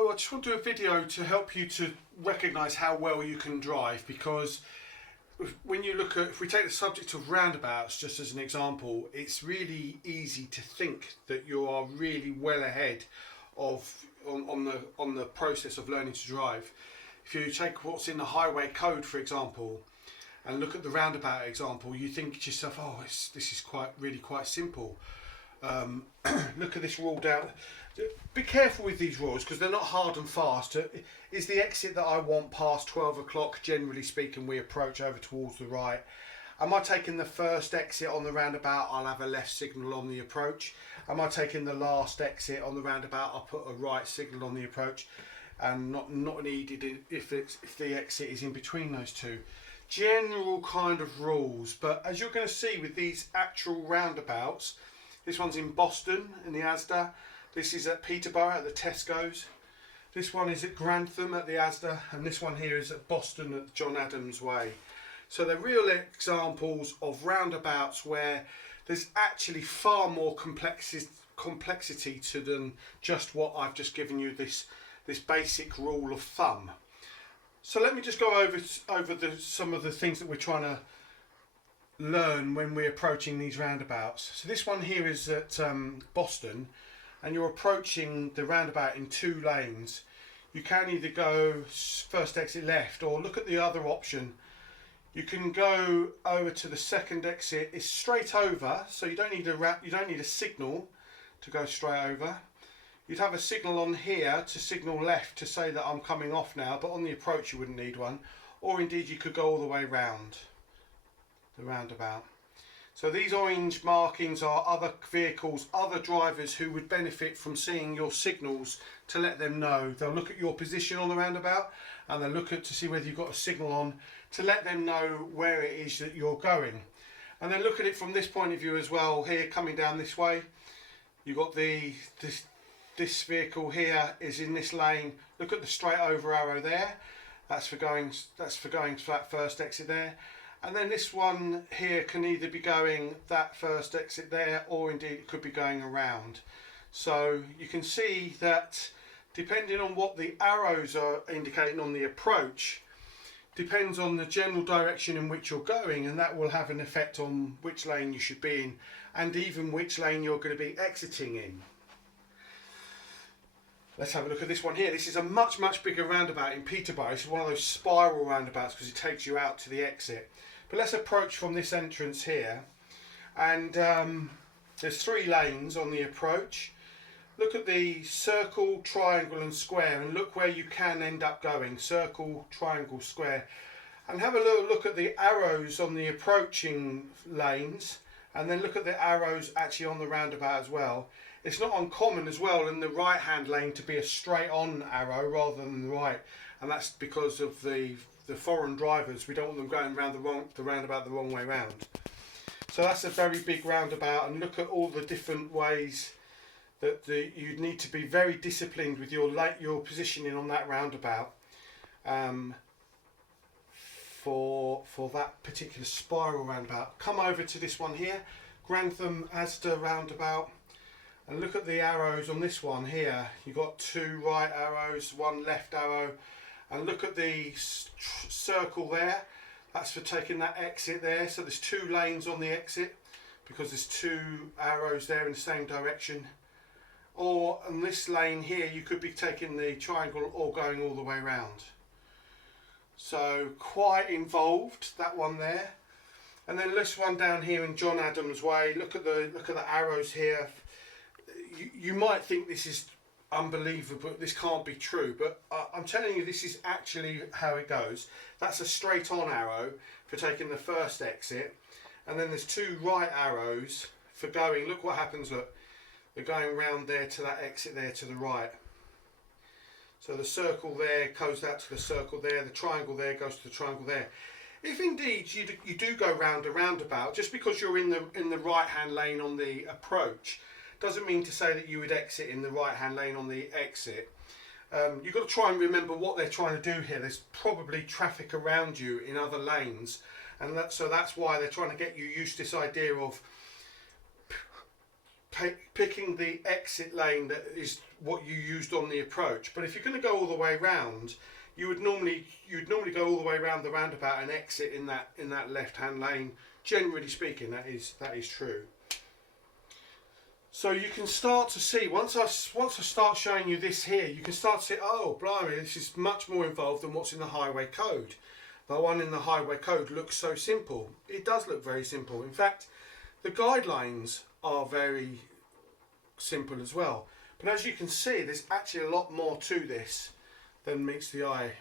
So I just want to do a video to help you to recognise how well you can drive, because when you look at, if we take the subject of roundabouts just as an example, it's really easy to think that you are really well ahead of on the process of learning to drive. If you take what's in the highway code, for example, and look at the roundabout example, you think to yourself, oh, this is really quite simple. Look at this rule down. Be careful with these rules because they're not hard and fast. Is the exit that I want past 12 o'clock? Generally speaking, we approach over towards the right. Am I taking the first exit on the roundabout? I'll have a left signal on the approach. Am I taking the last exit on the roundabout? I'll put a right signal on the approach, and not needed if the exit is in between those two. General kind of rules, but as you're going to see with these actual roundabouts, this one's in Boston in the Asda. This is at Peterborough at the Tesco's. This one is at Grantham at the Asda, and this one here is at Boston at John Adams Way. So they're real examples of roundabouts where there's actually far more complexity to them just what I've just given you, this basic rule of thumb. So let me just go over some of the things that we're trying to learn when we're approaching these roundabouts. So this one here is at Boston, and you're approaching the roundabout in two lanes. You can either go first exit left, or look at the other option. You can go over to the second exit. It's straight over, so you don't need a signal to go straight over. You'd have a signal on here to signal left to say that I'm coming off now, but on the approach you wouldn't need one. Or indeed you could go all the way round the roundabout. So these orange markings are other vehicles, other drivers who would benefit from seeing your signals to let them know. They'll look at your position on the roundabout, and they'll look at to see whether you've got a signal on to let them know where it is that you're going. And then look at it from this point of view as well. Here, coming down this way, you've got this vehicle here is in this lane. Look at the straight over arrow there. That's for going to that first exit there. And then this one here can either be going that first exit there, or indeed it could be going around. So you can see that depending on what the arrows are indicating on the approach, depends on the general direction in which you're going, and that will have an effect on which lane you should be in, and even which lane you're going to be exiting in. Let's have a look at this one here. This is a much bigger roundabout in Peterborough. This is one of those spiral roundabouts because it takes you out to the exit. But let's approach from this entrance here, and there's three lanes on the approach. Look at the circle, triangle and square, and look where you can end up going. Circle, triangle, square. And have a little look at the arrows on the approaching lanes, and then look at the arrows actually on the roundabout as well. It's not uncommon as well in the right hand lane to be a straight on arrow rather than the right, and that's because of the foreign drivers. We don't want them going around the roundabout the wrong way round. So that's a very big roundabout, and look at all the different ways that you'd need to be very disciplined with your positioning on that roundabout for that particular spiral roundabout. Come over to this one here, Grantham Asda roundabout, and look at the arrows on this one here. You've got two right arrows, one left arrow, and look at the circle there. That's for taking that exit there. So there's two lanes on the exit because there's two arrows there in the same direction. Or on this lane here, you could be taking the triangle or going all the way around. So quite involved, that one there. And then this one down here in John Adams Way. Look at the arrows here. You might think this is unbelievable, this can't be true, but I'm telling you this is actually how it goes. That's a straight on arrow for taking the first exit, and then there's two right arrows for going. Look what happens, look, they're going round there to that exit there to the right. So the circle there goes out to the circle there, the triangle there goes to the triangle there. If indeed you do go round a roundabout, just because you're in the right hand lane on the approach doesn't mean to say that you would exit in the right hand lane on the exit. You've got to try and remember what they're trying to do here. There's probably traffic around you in other lanes, and so that's why they're trying to get you used to this idea of picking the exit lane that is what you used on the approach. But if you're going to go all the way round, you'd normally go all the way around the roundabout and exit in that left-hand lane. Generally speaking, that is true. So you can start to see, once I start showing you this here, you can start to see, oh blimey, this is much more involved than what's in the highway code. The one in the highway code looks so simple. It does look very simple. In fact, the guidelines are very simple as well. But as you can see, there's actually a lot more to this than meets the eye.